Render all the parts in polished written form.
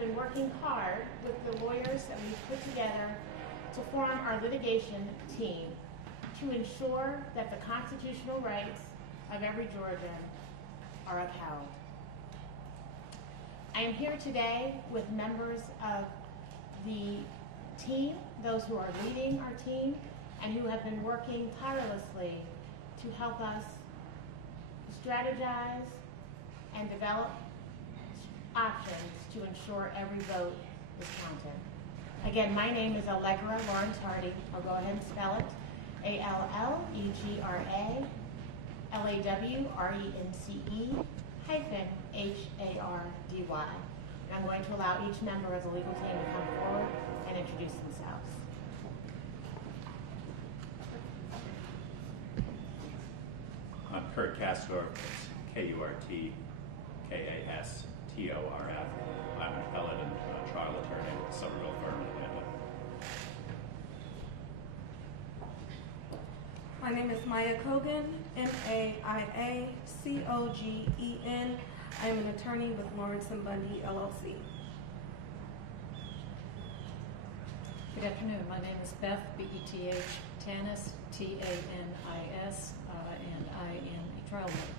been working hard with the lawyers that we've put together to form our litigation team to ensure that the constitutional rights of every Georgian are upheld. I am here today with members of the team, those who are leading our team, and who have been working tirelessly to help us strategize and develop options to ensure every vote is counted. Again, my name is Allegra Lawrence Hardy. I'll go ahead and spell it. ALLEGRA LAWRENCE-HARDY. I'm going to allow each member of the legal team to come forward and introduce themselves. I'm Kurt Kastorf. It's KURTKASTORF. I'm an appellate and trial attorney with the Somerville firm in Atlanta. My name is Maya Kogan, MAIACOGEN. I am an attorney with Lawrence & Bundy, LLC. Good afternoon. My name is Beth, B-E-T-H, Tanis, T-A-N-I-S, and I am a trial lawyer.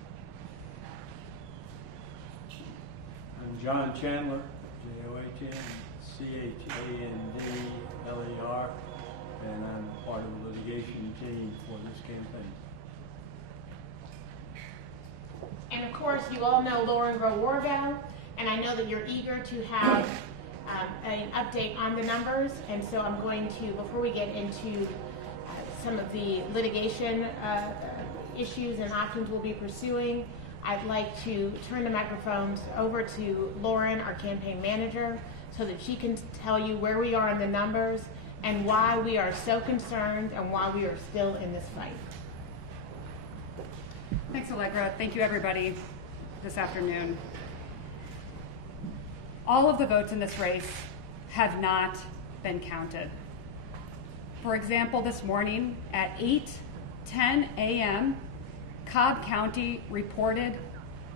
I'm John Chandler, JOHNCHANDLER, and I'm part of the litigation team for this campaign. And of course, you all know Lauren Grow-Wargo, and I know that you're eager to have an update on the numbers, and so I'm going to, before we get into some of the litigation issues and options we'll be pursuing, I'd like to turn the microphones over to Lauren, our campaign manager, so that she can tell you where we are on the numbers and why we are so concerned and why we are still in this fight. Thanks, Allegra. Thank you, everybody, this afternoon. All of the votes in this race have not been counted. For example, this morning at 8:10 a.m., Cobb County reported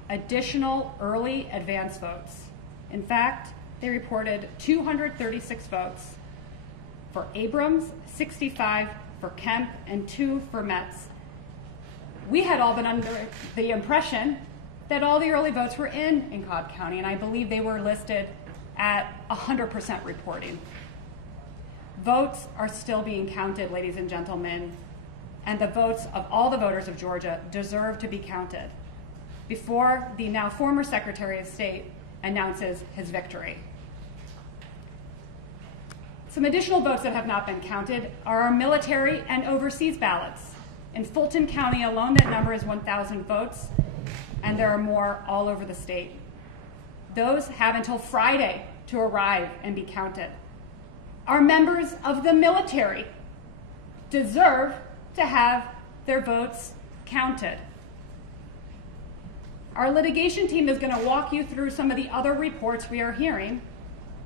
additional early advance votes. In fact, they reported 236 votes for Abrams, 65 for Kemp, and 2 for Metz. We had all been under the impression that all the early votes were in Cobb County, and I believe they were listed at 100% reporting. Votes are still being counted, ladies and gentlemen, and the votes of all the voters of Georgia deserve to be counted before the now former Secretary of State announces his victory. Some additional votes that have not been counted are our military and overseas ballots. In Fulton County alone, that number is 1,000 votes, and there are more all over the state. Those have until Friday to arrive and be counted. Our members of the military deserve to have their votes counted. Our litigation team is going to walk you through some of the other reports we are hearing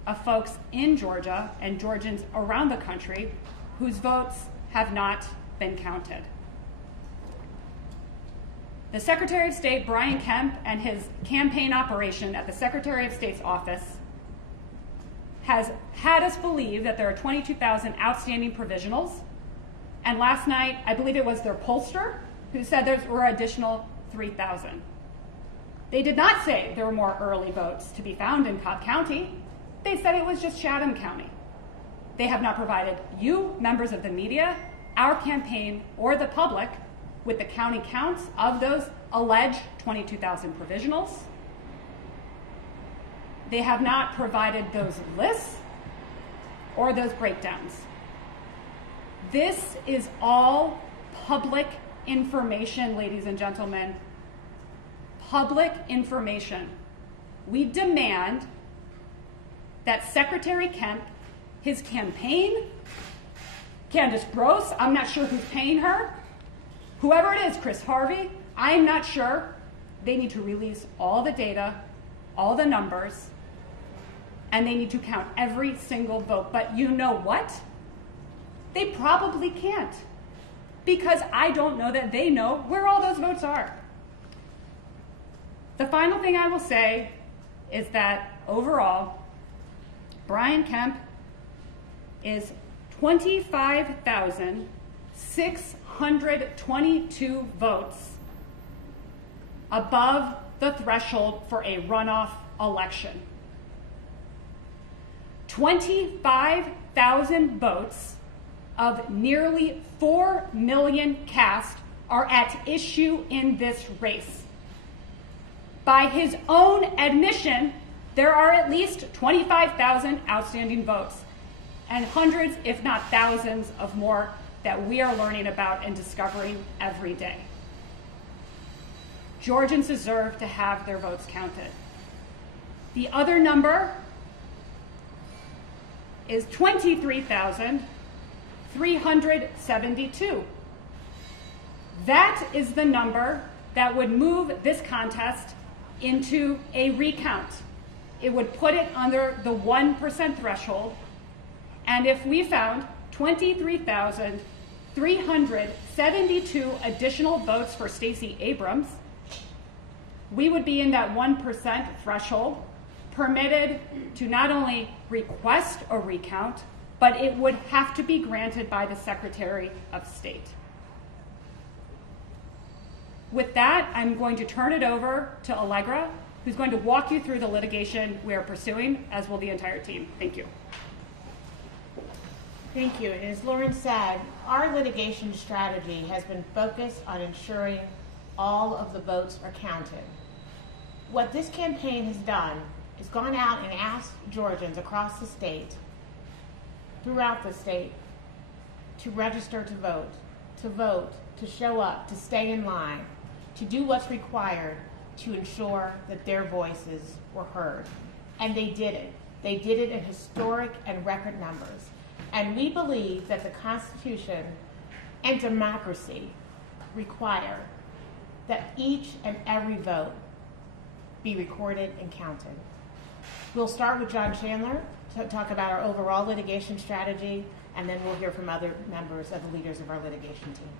of folks in Georgia and Georgians around the country whose votes have not been counted. The Secretary of State, Brian Kemp, and his campaign operation at the Secretary of State's office has had us believe that there are 22,000 outstanding provisionals. And last night, I believe it was their pollster who said there were additional 3,000. They did not say there were more early votes to be found in Cobb County. They said it was just Chatham County. They have not provided you, members of the media, our campaign, or the public with the county counts of those alleged 22,000 provisionals. They have not provided those lists or those breakdowns. This is all public information, ladies and gentlemen. Public information. We demand that Secretary Kemp, his campaign, Candace Gross, I'm not sure who's paying her, whoever it is, Chris Harvey, I'm not sure, they need to release all the data, all the numbers, and they need to count every single vote. But you know what? They probably can't, because I don't know that they know where all those votes are. The final thing I will say is that overall, Brian Kemp is 25,622 votes above the threshold for a runoff election. 25,000 votes of nearly 4 million cast are at issue in this race. By his own admission, there are at least 25,000 outstanding votes and hundreds, if not thousands, of more that we are learning about and discovering every day. Georgians deserve to have their votes counted. The other number is 23,372. That is the number that would move this contest into a recount. It would put it under the 1% threshold. And if we found 23,372 additional votes for Stacey Abrams, we would be in that 1% threshold, permitted to not only request a recount, but it would have to be granted by the Secretary of State. With that, I'm going to turn it over to Allegra, who's going to walk you through the litigation we are pursuing, as will the entire team. Thank you. Thank you. And as Lauren said, our litigation strategy has been focused on ensuring all of the votes are counted. What this campaign has done is gone out and asked Georgians across the state, throughout the state, to register to vote, to show up, to stay in line, to do what's required to ensure that their voices were heard. And they did it. They did it in historic and record numbers. And we believe that the Constitution and democracy require that each and every vote be recorded and counted. We'll start with John Chandler to talk about our overall litigation strategy, and then we'll hear from other members of the leaders of our litigation team.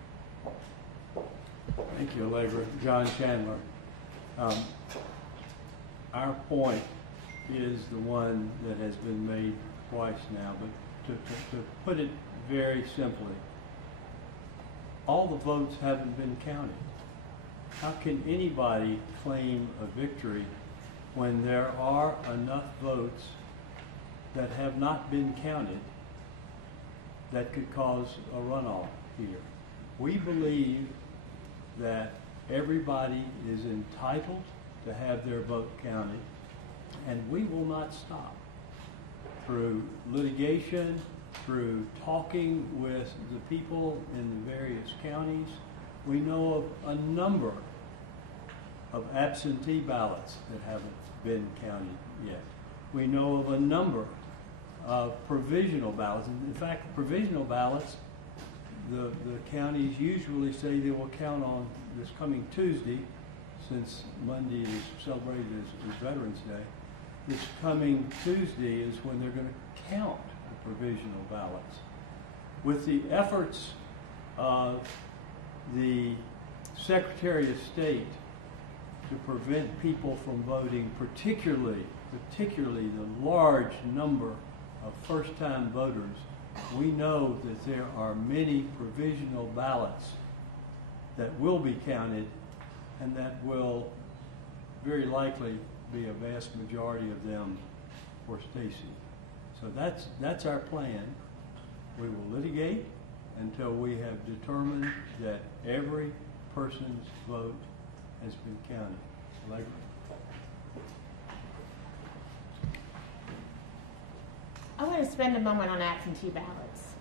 Thank you, Allegra. John Chandler. Our point is the one that has been made twice now, but to put it very simply, all the votes haven't been counted. How can anybody claim a victory when there are enough votes that have not been counted that could cause a runoff here? We believe that everybody is entitled to have their vote counted, and we will not stop. Through litigation, through talking with the people in the various counties, we know of a number of absentee ballots that haven't been counted yet. We know of a number of provisional ballots. In fact, provisional ballots, the counties usually say they will count on this coming Tuesday, since Monday is celebrated as Veterans Day. This coming Tuesday is when they're going to count the provisional ballots. With the efforts of the Secretary of State to prevent people from voting, particularly the large number of first-time voters, we know that there are many provisional ballots that will be counted and that will very likely be a vast majority of them for Stacey. So that's our plan. We will litigate until we have determined that every person's vote has been counted. Allegra? I want to spend a moment on absentee ballots.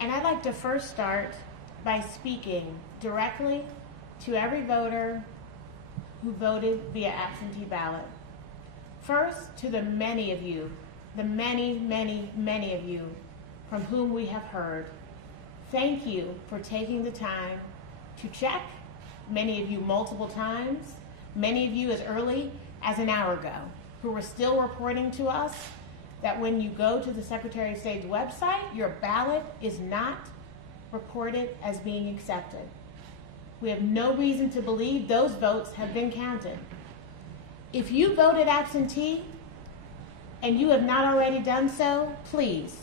And I'd like to first start by speaking directly to every voter who voted via absentee ballot. First, to the many of you, the many, many, many of you from whom we have heard, thank you for taking the time to check, many of you multiple times, many of you as early as an hour ago, who are still reporting to us that when you go to the Secretary of State's website, your ballot is not reported as being accepted. We have no reason to believe those votes have been counted. If you voted absentee, and you have not already done so, please,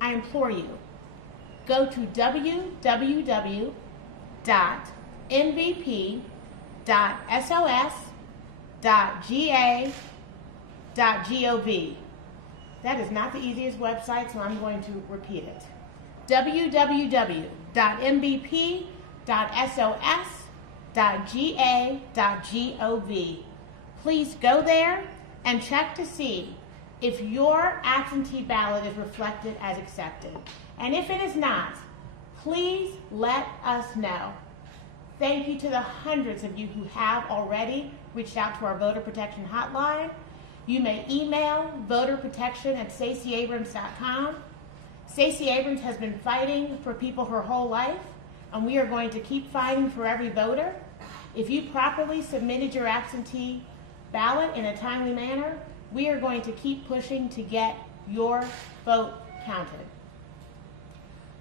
I implore you, go to www.mvp.sos.ga.gov. That is not the easiest website, so I'm going to repeat it. www.mvp.sos.ga.gov. Please go there and check to see if your absentee ballot is reflected as accepted. And if it is not, please let us know. Thank you to the hundreds of you who have already reached out to our voter protection hotline. You may email voterprotection@stacyabrams.com. Stacey Abrams has been fighting for people her whole life, and we are going to keep fighting for every voter. If you properly submitted your absentee ballot in a timely manner, we are going to keep pushing to get your vote counted.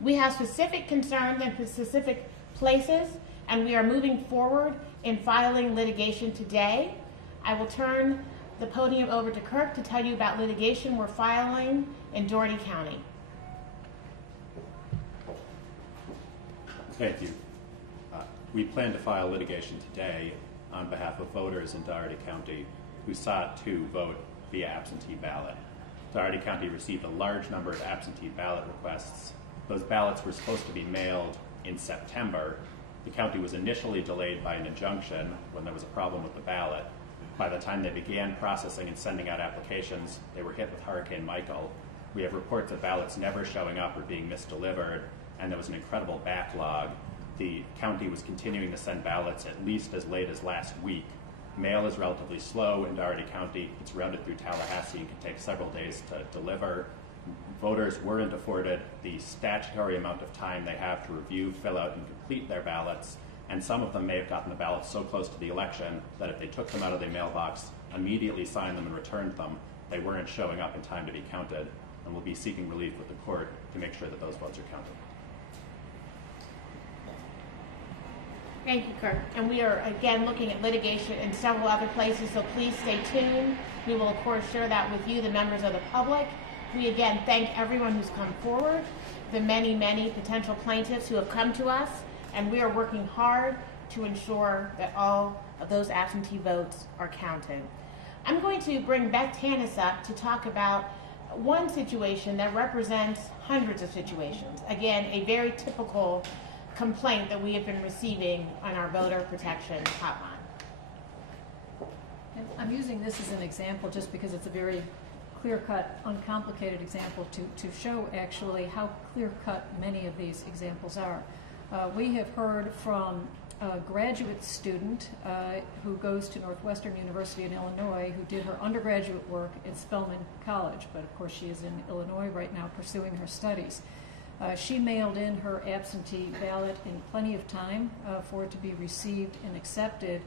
We have specific concerns in specific places, and we are moving forward in filing litigation today. I will turn the podium over to Kirk to tell you about litigation we're filing in Dougherty County. Thank you. We plan to file litigation today on behalf of voters in Dougherty County who sought to vote via absentee ballot. Dougherty County received a large number of absentee ballot requests. Those ballots were supposed to be mailed in September. The county was initially delayed by an injunction when there was a problem with the ballot. By the time they began processing and sending out applications, they were hit with Hurricane Michael. We have reports of ballots never showing up or being misdelivered, and there was an incredible backlog. The county was continuing to send ballots at least as late as last week. Mail is relatively slow in Dougherty County. It's routed through Tallahassee and can take several days to deliver. Voters weren't afforded the statutory amount of time they have to review, fill out, and complete their ballots, and some of them may have gotten the ballots so close to the election that if they took them out of their mailbox, immediately signed them and returned them, they weren't showing up in time to be counted, and will be seeking relief with the court to make sure that those votes are counted. Thank you, Kirk. And we are, again, looking at litigation in several other places, so please stay tuned. We will, of course, share that with you, the members of the public. We, again, thank everyone who's come forward, the many, many potential plaintiffs who have come to us, and we are working hard to ensure that all of those absentee votes are counted. I'm going to bring Beth Tanis up to talk about one situation that represents hundreds of situations. Again, a very typical complaint that we have been receiving on our voter protection hotline. And I'm using this as an example just because it's a very clear-cut, uncomplicated example to show actually how clear-cut many of these examples are. We have heard from a graduate student who goes to Northwestern University in Illinois who did her undergraduate work at Spelman College, but of course she is in Illinois right now pursuing her studies. She mailed in her absentee ballot in plenty of time for it to be received and accepted,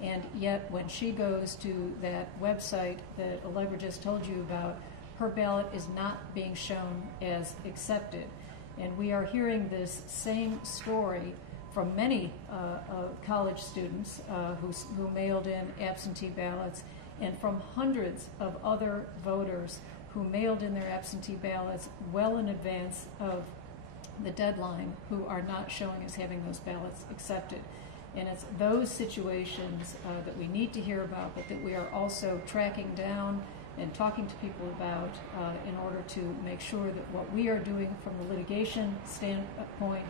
and yet when she goes to that website that Allegra just told you about, her ballot is not being shown as accepted. And we are hearing this same story from many college students who mailed in absentee ballots, and from hundreds of other voters who mailed in their absentee ballots well in advance of the deadline, who are not showing as having those ballots accepted. And it's those situations that we need to hear about, but that we are also tracking down and talking to people about in order to make sure that what we are doing from the litigation standpoint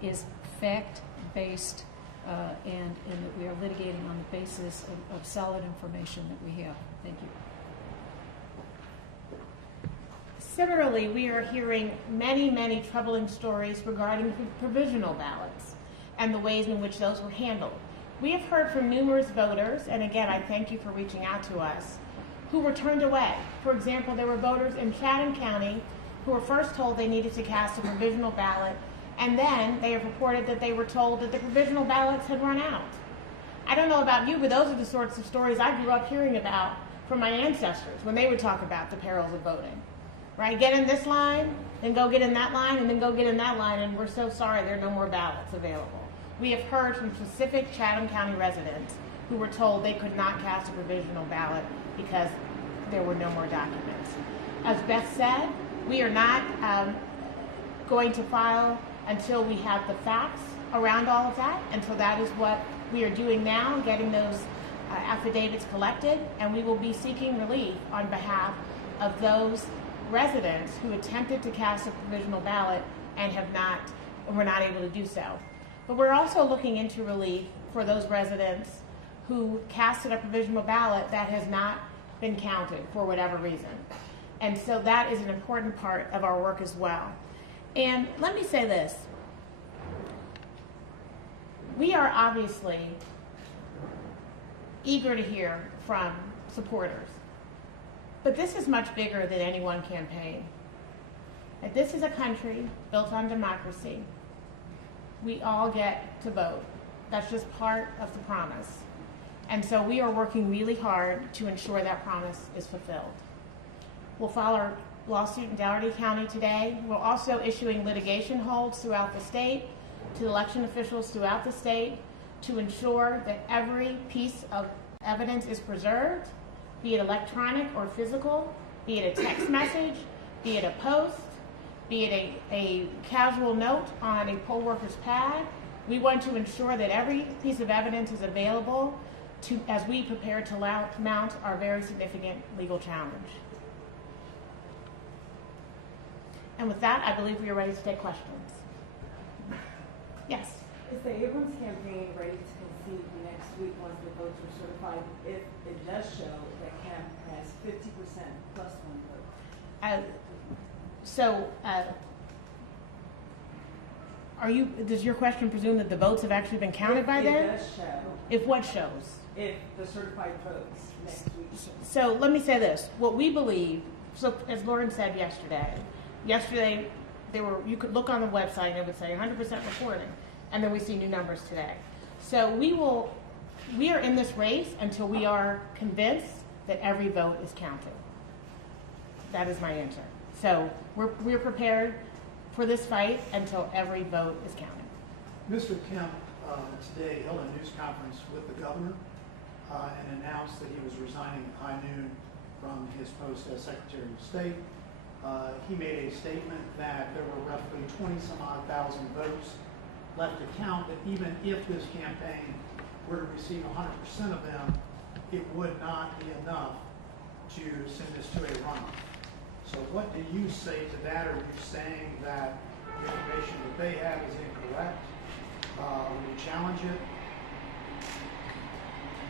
is fact-based and that we are litigating on the basis of solid information that we have. Thank you. Similarly, we are hearing many, many troubling stories regarding provisional ballots and the ways in which those were handled. We have heard from numerous voters, and again, I thank you for reaching out to us, who were turned away. For example, there were voters in Chatham County who were first told they needed to cast a provisional ballot, and then they have reported that they were told that the provisional ballots had run out. I don't know about you, but those are the sorts of stories I grew up hearing about from my ancestors when they would talk about the perils of voting. Right? Get in this line, then go get in that line, and then go get in that line, and we're so sorry there are no more ballots available. We have heard from specific Chatham County residents who were told they could not cast a provisional ballot because there were no more documents. As Beth said, we are not going to file until we have the facts around all of that, and so that is what we are doing now, getting those affidavits collected, and we will be seeking relief on behalf of those residents who attempted to cast a provisional ballot and were not able to do so. But we're also looking into relief for those residents who casted a provisional ballot that has not been counted for whatever reason. And so that is an important part of our work as well. And let me say this. We are obviously eager to hear from supporters. But this is much bigger than any one campaign. And this is a country built on democracy. We all get to vote. That's just part of the promise. And so we are working really hard to ensure that promise is fulfilled. We'll file our lawsuit in Dougherty County today. We're also issuing litigation holds throughout the state to election officials throughout the state to ensure that every piece of evidence is preserved, be it electronic or physical, be it a text message, be it a post, be it a casual note on a poll worker's pad. We want to ensure that every piece of evidence is available as we prepare to mount our very significant legal challenge. And with that, I believe we are ready to take questions. Yes? Is the Abrams campaign ready to concede next week once the votes are certified if it does show that Kemp has 50% plus one vote? Does your question presume that the votes have actually been counted by then? It does show. If what shows? If the certified votes next week. So let me say this. What we believe, so as Lauren said yesterday you could look on the website and it would say 100% reporting, and then we see new numbers today. So we are in this race until we are convinced that every vote is counted. That is my answer. So we're prepared for this fight until every vote is counted. Mr. Kemp today held a news conference with the governor and announced that he was resigning at high noon from his post as Secretary of State. He made a statement that there were roughly 20-some-odd thousand votes left to count, that even if this campaign were to receive 100% of them, it would not be enough to send this to a runoff. So what do you say to that? Are you saying that the information that they have is incorrect? Will you challenge it?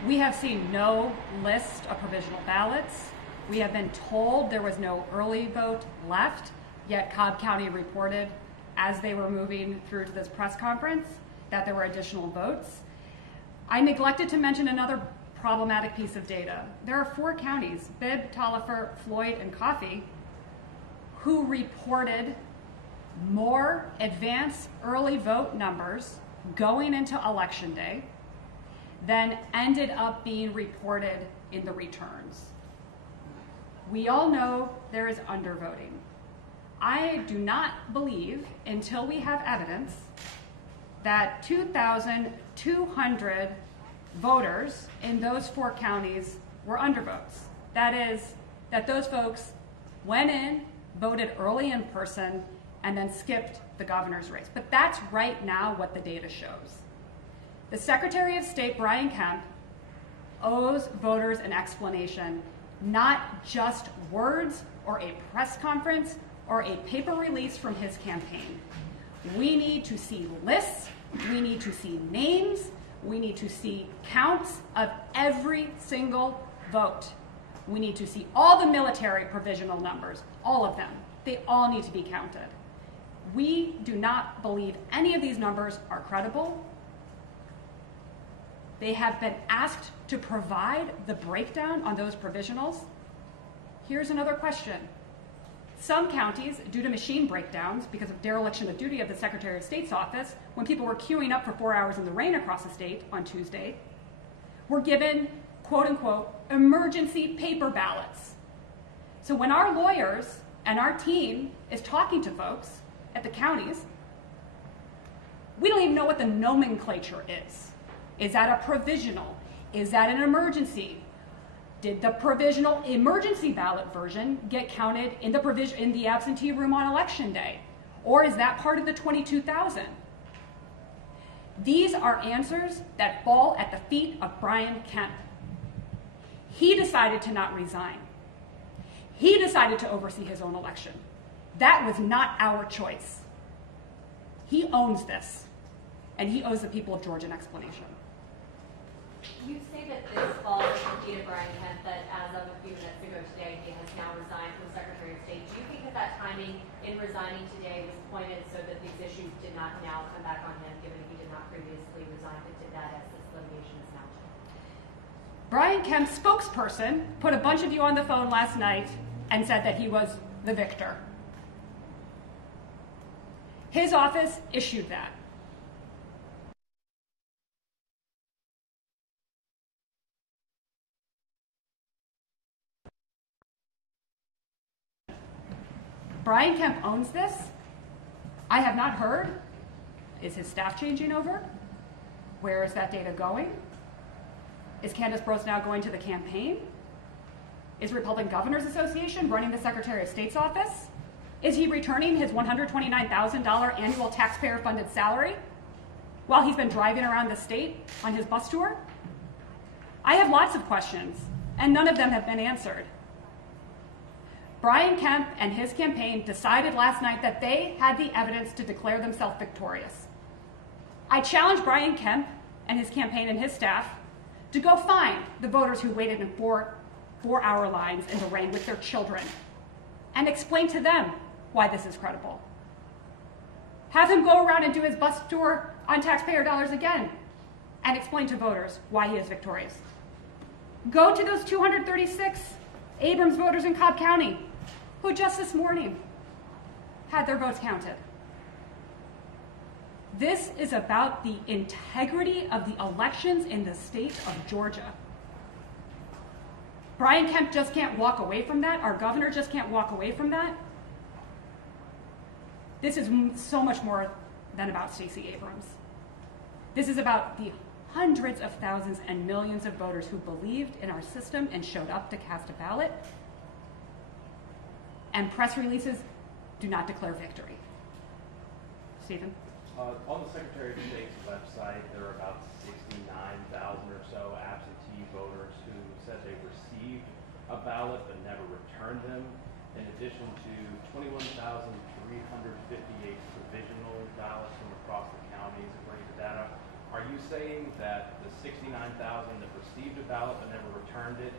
We have seen no list of provisional ballots. We have been told there was no early vote left, yet Cobb County reported as they were moving through to this press conference that there were additional votes. I neglected to mention another problematic piece of data. There are 4 counties, Bibb, Taliaferro, Floyd, and Coffee, who reported more advance early vote numbers going into Election Day than ended up being reported in the returns. We all know there is undervoting. I do not believe, until we have evidence, that 2,200 voters in those 4 counties were undervotes. That is, that those folks went in, voted early in person, and then skipped the governor's race. But that's right now what the data shows. The Secretary of State, Brian Kemp, owes voters an explanation, not just words or a press conference or a paper release from his campaign. We need to see lists, we need to see names, we need to see counts of every single vote. We need to see all the military provisional numbers, all of them. They all need to be counted. We do not believe any of these numbers are credible. They have been asked to provide the breakdown on those provisionals. Here's another question. Some counties, due to machine breakdowns because of dereliction of duty of the Secretary of State's office, when people were queuing up for 4 hours in the rain across the state on Tuesday, were given, quote unquote, emergency paper ballots. So when our lawyers and our team is talking to folks at the counties, we don't even know what the nomenclature is. Is that a provisional? Is that an emergency? Did the provisional emergency ballot version get counted in the absentee room on election day? Or is that part of the 22,000? These are answers that fall at the feet of Brian Kemp. He decided to not resign. He decided to oversee his own election. That was not our choice. He owns this, and he owes the people of Georgia an explanation. You say that this falls at the feet of Brian Kemp, that as of a few minutes ago today, he has now resigned from Secretary of State. Do you think that that timing in resigning today was pointed so that these issues did not now come back on him, given he did not previously resign, but did that as this litigation is now taking? Brian Kemp's spokesperson put a bunch of you on the phone last night and said that he was the victor. His office issued that. Brian Kemp owns this. I have not heard. Is his staff changing over? Where is that data going? Is Candace Brose now going to the campaign? Is Republican Governors Association running the Secretary of State's office? Is he returning his $129,000 annual taxpayer-funded salary while he's been driving around the state on his bus tour? I have lots of questions, and none of them have been answered. Brian Kemp and his campaign decided last night that they had the evidence to declare themselves victorious. I challenge Brian Kemp and his campaign and his staff to go find the voters who waited in four-hour lines in the rain with their children and explain to them why this is credible. Have him go around and do his bus tour on taxpayer dollars again and explain to voters why he is victorious. Go to those 236 Abrams voters in Cobb County who just this morning had their votes counted. This is about the integrity of the elections in the state of Georgia. Brian Kemp just can't walk away from that. Our governor just can't walk away from that. This is so much more than about Stacey Abrams. This is about the hundreds of thousands and millions of voters who believed in our system and showed up to cast a ballot. And press releases do not declare victory. Stephen? On the Secretary of State's website, there are about 69,000 or so absentee voters who said they received a ballot but never returned them, in addition to 21,358 provisional ballots from across the counties, according to data. Are you saying that the 69,000 that received a ballot but never returned it,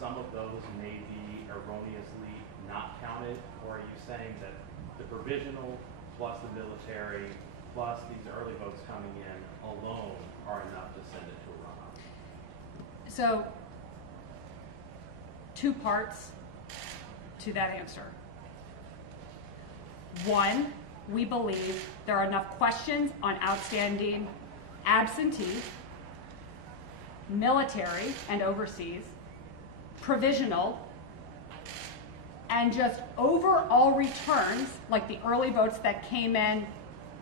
some of those may be erroneously not counted? Or are you saying that the provisional plus the military plus these early votes coming in alone are enough to send it to a runoff? So, two parts to that answer. One, we believe there are enough questions on outstanding absentee, military and overseas, provisional, and just overall returns, like the early votes that came in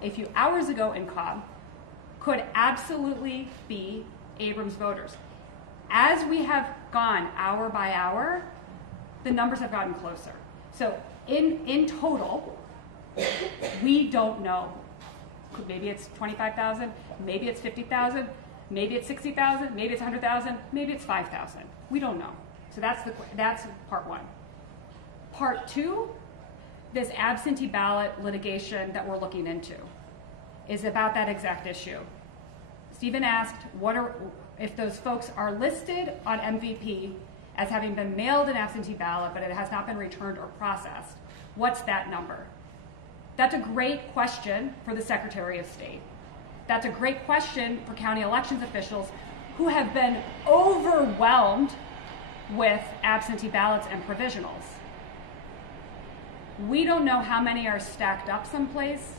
a few hours ago in Cobb, could absolutely be Abrams voters. As we have gone hour by hour, the numbers have gotten closer. So in total, we don't know. Maybe it's 25,000, maybe it's 50,000, maybe it's 60,000, maybe it's 100,000, maybe it's 5,000. We don't know. So that's part one. Part two, this absentee ballot litigation that we're looking into is about that exact issue. Stephen asked, if those folks are listed on MVP as having been mailed an absentee ballot, but it has not been returned or processed, what's that number? That's a great question for the Secretary of State. That's a great question for county elections officials who have been overwhelmed with absentee ballots and provisionals. We don't know how many are stacked up someplace.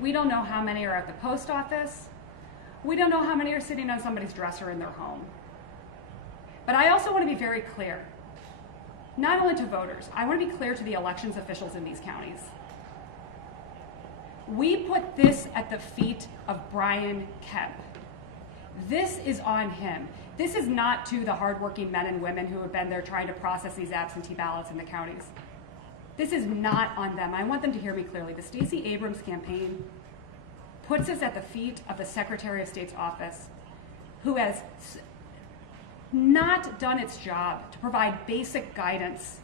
We don't know how many are at the post office. We don't know how many are sitting on somebody's dresser in their home. But I also want to be very clear, not only to voters, I want to be clear to the elections officials in these counties. We put this at the feet of Brian Kemp. This is on him. This is not to the hardworking men and women who have been there trying to process these absentee ballots in the counties. This is not on them. I want them to hear me clearly. The Stacey Abrams campaign puts us at the feet of the Secretary of State's office, who has not done its job to provide basic guidance.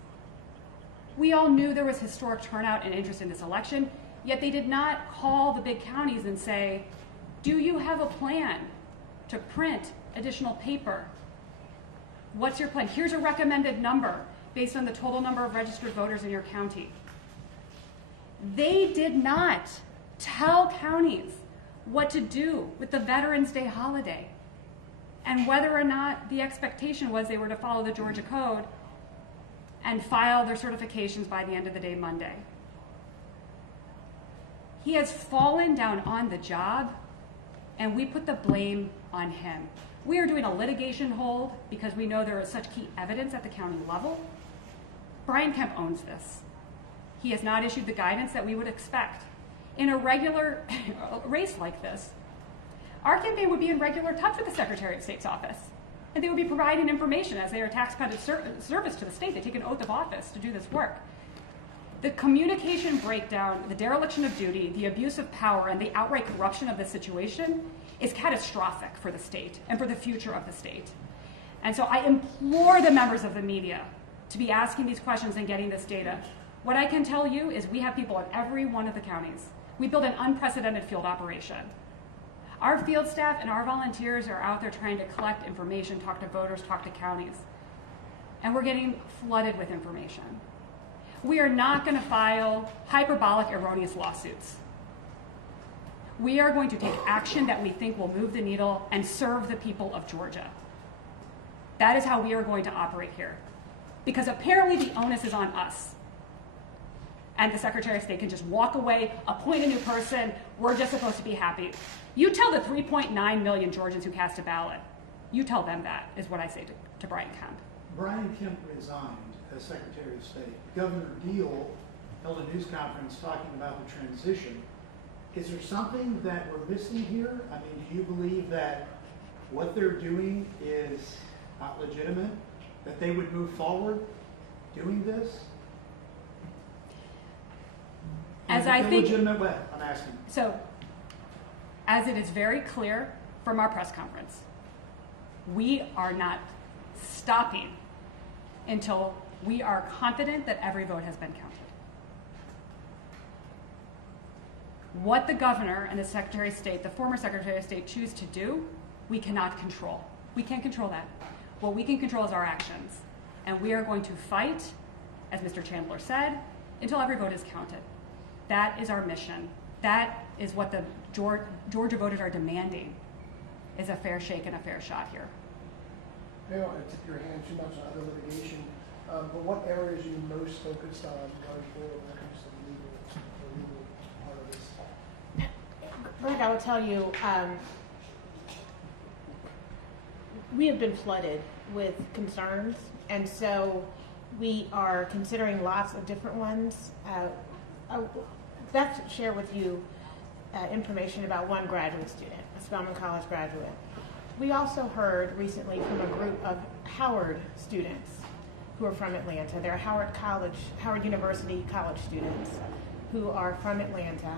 We all knew there was historic turnout and interest in this election, yet they did not call the big counties and say, do you have a plan to print additional paper? What's your plan? Here's a recommended number based on the total number of registered voters in your county. They did not tell counties what to do with the Veterans Day holiday and whether or not the expectation was they were to follow the Georgia Code and file their certifications by the end of the day Monday. He has fallen down on the job, and we put the blame on him. We are doing a litigation hold because we know there is such key evidence at the county level. Brian Kemp owns this. He has not issued the guidance that we would expect. In a regular race like this, our campaign would be in regular touch with the Secretary of State's office, and they would be providing information as they are tax-funded service to the state. They take an oath of office to do this work. The communication breakdown, the dereliction of duty, the abuse of power, and the outright corruption of this situation is catastrophic for the state and for the future of the state. And so I implore the members of the media to be asking these questions and getting this data. What I can tell you is we have people in every one of the counties. We build an unprecedented field operation. Our field staff and our volunteers are out there trying to collect information, talk to voters, talk to counties. And we're getting flooded with information. We are not going to file hyperbolic, erroneous lawsuits. We are going to take action that we think will move the needle and serve the people of Georgia. That is how we are going to operate here. Because apparently the onus is on us. And the Secretary of State can just walk away, appoint a new person, we're just supposed to be happy. You tell the 3.9 million Georgians who cast a ballot, you tell them that, is what I say to Brian Kemp. Brian Kemp resigned as Secretary of State. Governor Deal held a news conference talking about the transition. Is there something that we're missing here? I mean, do you believe that what they're doing is not legitimate? That they would move forward doing this? As in I a think, legitimate way, I'm asking. So, as it is very clear from our press conference, we are not stopping until we are confident that every vote has been counted. What the governor and the Secretary of State, the former Secretary of State, choose to do, we cannot control. We can't control that. What we can control is our actions. And we are going to fight, as Mr. Chandler said, until every vote is counted. That is our mission. That is what the Georgia voters are demanding, is a fair shake and a fair shot here. I don't want to tip your hand too much on other litigation, but what areas are you most focused on going forward when it comes to the legal part of this? Greg, I will tell you, we have been flooded with concerns, and so we are considering lots of different ones. Beth share with you information about one graduate student, a Spelman College graduate. We also heard recently from a group of Howard students who are from Atlanta. They're Howard University college students who are from Atlanta,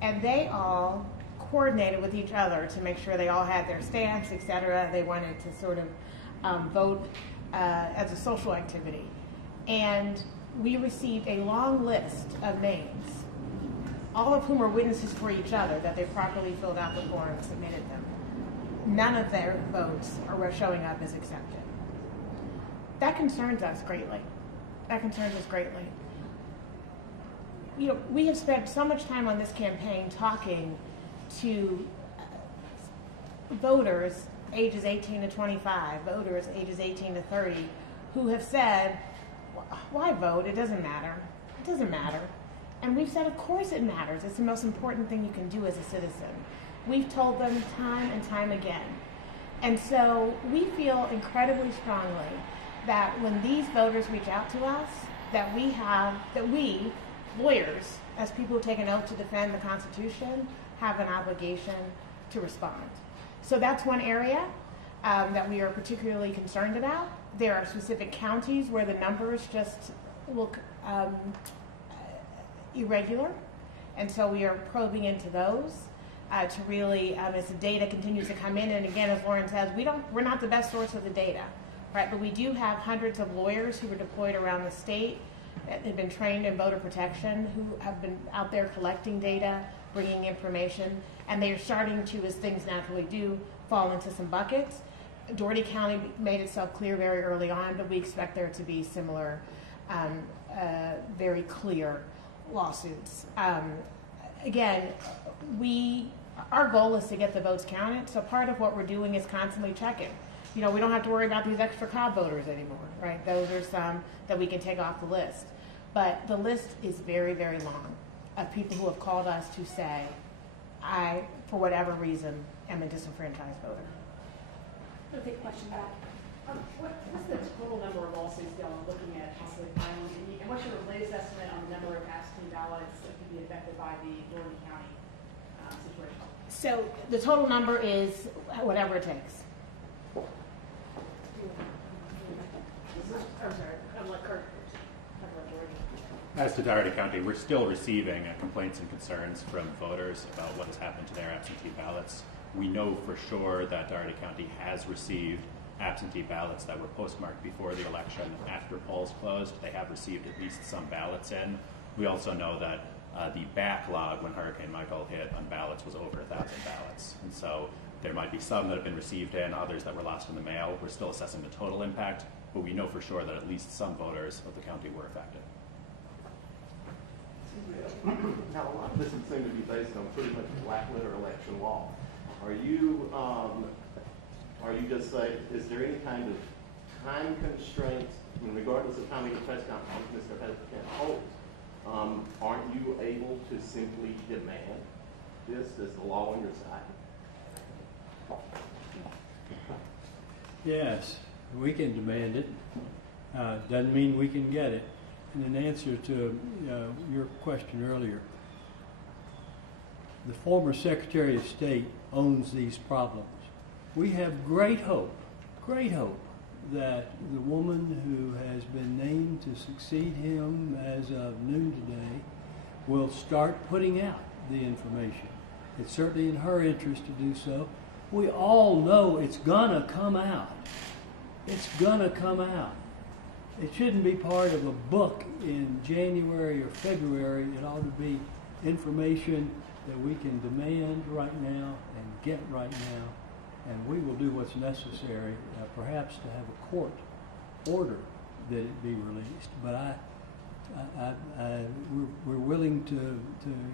and they all coordinated with each other to make sure they all had their stamps, etc. They wanted to sort of vote as a social activity. And we received a long list of names, all of whom are witnesses for each other that they properly filled out the form and submitted them. None of their votes are showing up as accepted. That concerns us greatly. That concerns us greatly. You know, we have spent so much time on this campaign talking to voters ages 18 to 25, voters ages 18 to 30, who have said, why vote? It doesn't matter. It doesn't matter. And we've said, of course it matters. It's the most important thing you can do as a citizen. We've told them time and time again. And so we feel incredibly strongly that when these voters reach out to us, that we, lawyers, as people who take an oath to defend the Constitution, have an obligation to respond. So that's one area that we are particularly concerned about. There are specific counties where the numbers just look irregular, and so we are probing into those to really, as the data continues to come in. And again, as Lauren says, we're not the best source of the data, right? But we do have hundreds of lawyers who are deployed around the state that have been trained in voter protection, who have been out there collecting data, bringing information, and they are starting to, as things naturally do, fall into some buckets. Dougherty County made itself clear very early on, but we expect there to be similar, very clear lawsuits. Again, our goal is to get the votes counted, so part of what we're doing is constantly checking. We don't have to worry about these extra Cobb voters anymore, right? Those are some that we can take off the list. But the list is very, very long of people who have called us to say, I, for whatever reason, am a disenfranchised voter. I'll take a question back. What's the total number of lawsuits y'all are looking at possibly filing? And what's your latest estimate on the number of absentee ballots that could be affected by the Dougherty County situation? So the total number is whatever it takes. I'm sorry, I'm like Kurt. As to Dougherty County, we're still receiving complaints and concerns from voters about what has happened to their absentee ballots. We know for sure that Dougherty County has received absentee ballots that were postmarked before the election. After polls closed, they have received at least some ballots in. We also know that the backlog when Hurricane Michael hit on ballots was over 1,000 ballots. And so there might be some that have been received in, others that were lost in the mail. We're still assessing the total impact, but we know for sure that at least some voters of the county were affected. Now, a lot of this would seem to be based on pretty much black letter election law. Are you just saying, is there any kind of time constraints, regardless of how many press conferences Mr. President holds, aren't you able to simply demand this? Is the law on your side? Yes, we can demand it. Doesn't mean we can get it. And in answer to your question earlier, the former Secretary of State owns these problems. We have great hope that the woman who has been named to succeed him as of noon today will start putting out the information. It's certainly in her interest to do so. We all know it's gonna come out. It's gonna come out. It shouldn't be part of a book in January or February. It ought to be information that we can demand right now and get right now, and we will do what's necessary, perhaps to have a court order that it be released. But we're willing to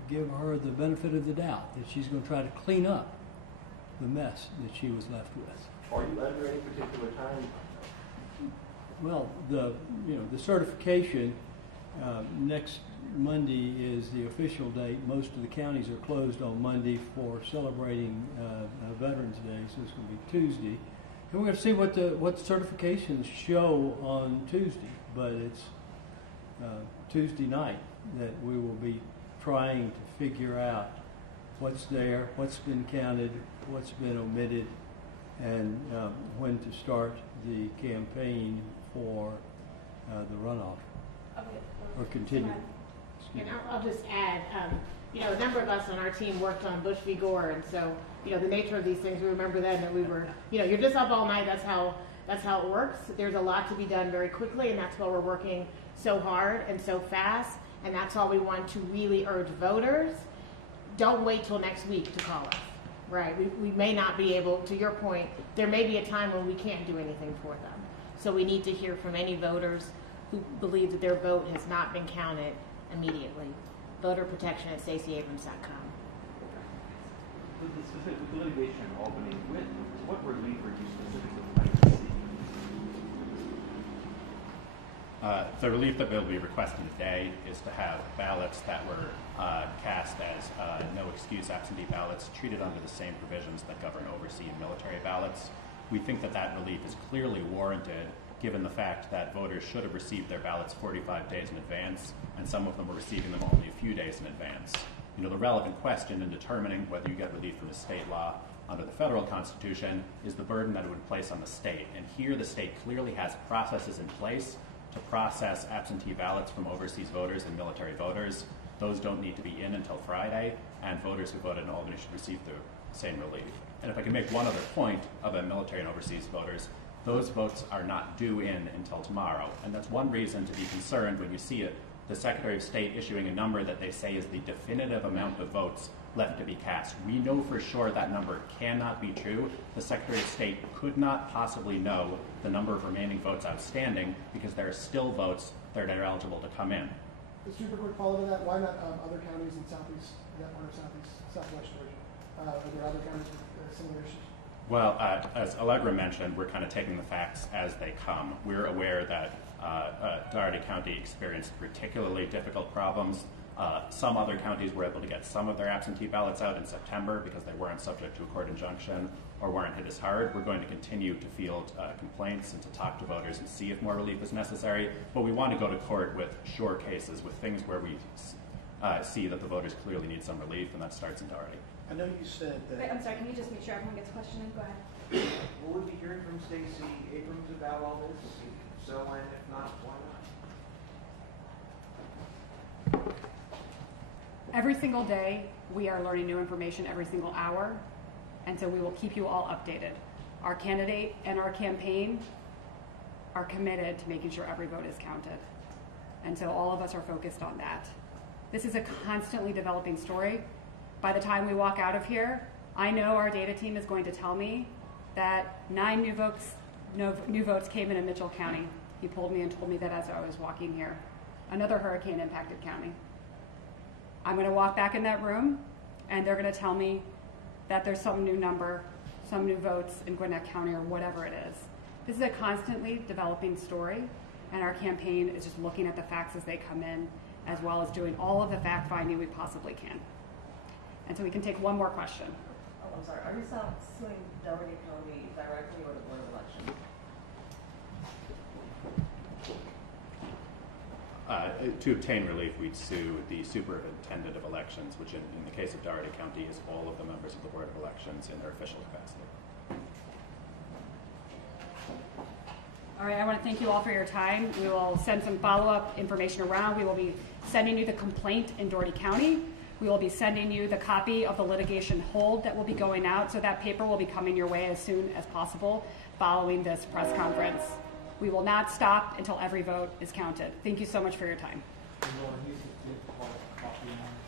give her the benefit of the doubt that she's going to try to clean up the mess that she was left with. Are you under any particular time? Well, the certification next Monday is the official date. Most of the counties are closed on Monday for celebrating Veterans Day, so it's going to be Tuesday. And we're going to see what the certifications show on Tuesday, but it's Tuesday night that we will be trying to figure out what's there, what's been counted, what's been omitted, and when to start the campaign for the runoff, or continue. And I'll just add, a number of us on our team worked on Bush v. Gore, and so, the nature of these things, we remember then that we were, you're just up all night, that's how it works. There's a lot to be done very quickly, and that's why we're working so hard and so fast, and that's all we want to really urge voters. Don't wait till next week to call us, right? We may not be able, to your point, there may be a time when we can't do anything for them. So we need to hear from any voters who believe that their vote has not been counted immediately. VoterProtection@StaceyAbrams.com. The specific litigation in Albany, what relief are you specifically like to see? The relief that we'll be requesting today is to have ballots that were cast as no-excuse absentee ballots treated under the same provisions that govern overseas military ballots. We think that relief is clearly warranted given the fact that voters should have received their ballots 45 days in advance, and some of them were receiving them only a few days in advance. The relevant question in determining whether you get relief from a state law under the federal Constitution is the burden that it would place on the state. And here the state clearly has processes in place to process absentee ballots from overseas voters and military voters. Those don't need to be in until Friday, and voters who voted in Albany should receive the same relief. And if I can make one other point about military and overseas voters, those votes are not due in until tomorrow. And that's one reason to be concerned when you see it, the Secretary of State issuing a number that they say is the definitive amount of votes left to be cast. We know for sure that number cannot be true. The Secretary of State could not possibly know the number of remaining votes outstanding because there are still votes that are eligible to come in. A super quick follow to that, why not other counties in that part of southwest Georgia? Are there other counties with similar issues? Well, as Allegra mentioned, we're kind of taking the facts as they come. We're aware that Dougherty County experienced particularly difficult problems. Some other counties were able to get some of their absentee ballots out in September because they weren't subject to a court injunction or weren't hit as hard. We're going to continue to field complaints and to talk to voters and see if more relief is necessary. But we want to go to court with sure cases, with things where we see that the voters clearly need some relief, and that starts in Dougherty. I know you said that. Wait, I'm sorry, can you just make sure everyone gets a question in? Go ahead. Will we be hearing from Stacey Abrams about all this? If so, and if not, why not? Every single day, we are learning new information every single hour, and so we will keep you all updated. Our candidate and our campaign are committed to making sure every vote is counted, and so all of us are focused on that. This is a constantly developing story. By the time we walk out of here, I know our data team is going to tell me that 9 new votes came in Mitchell County. He pulled me and told me that as I was walking here. Another hurricane-impacted county. I'm going to walk back in that room, and they're going to tell me that there's some new number, some new votes in Gwinnett County or whatever it is. This is a constantly developing story, and our campaign is just looking at the facts as they come in, as well as doing all of the fact-finding we possibly can. And so we can take one more question. Oh, I'm sorry. Are you suing Dougherty County directly or the Board of Elections? To obtain relief, we'd sue the superintendent of elections, which in the case of Dougherty County is all of the members of the Board of Elections in their official capacity. All right, I want to thank you all for your time. We will send some follow-up information around. We will be sending you the complaint in Dougherty County. We will be sending you the copy of the litigation hold that will be going out, so that paper will be coming your way as soon as possible following this press conference. We will not stop until every vote is counted. Thank you so much for your time. Lauren, you can get the copy now.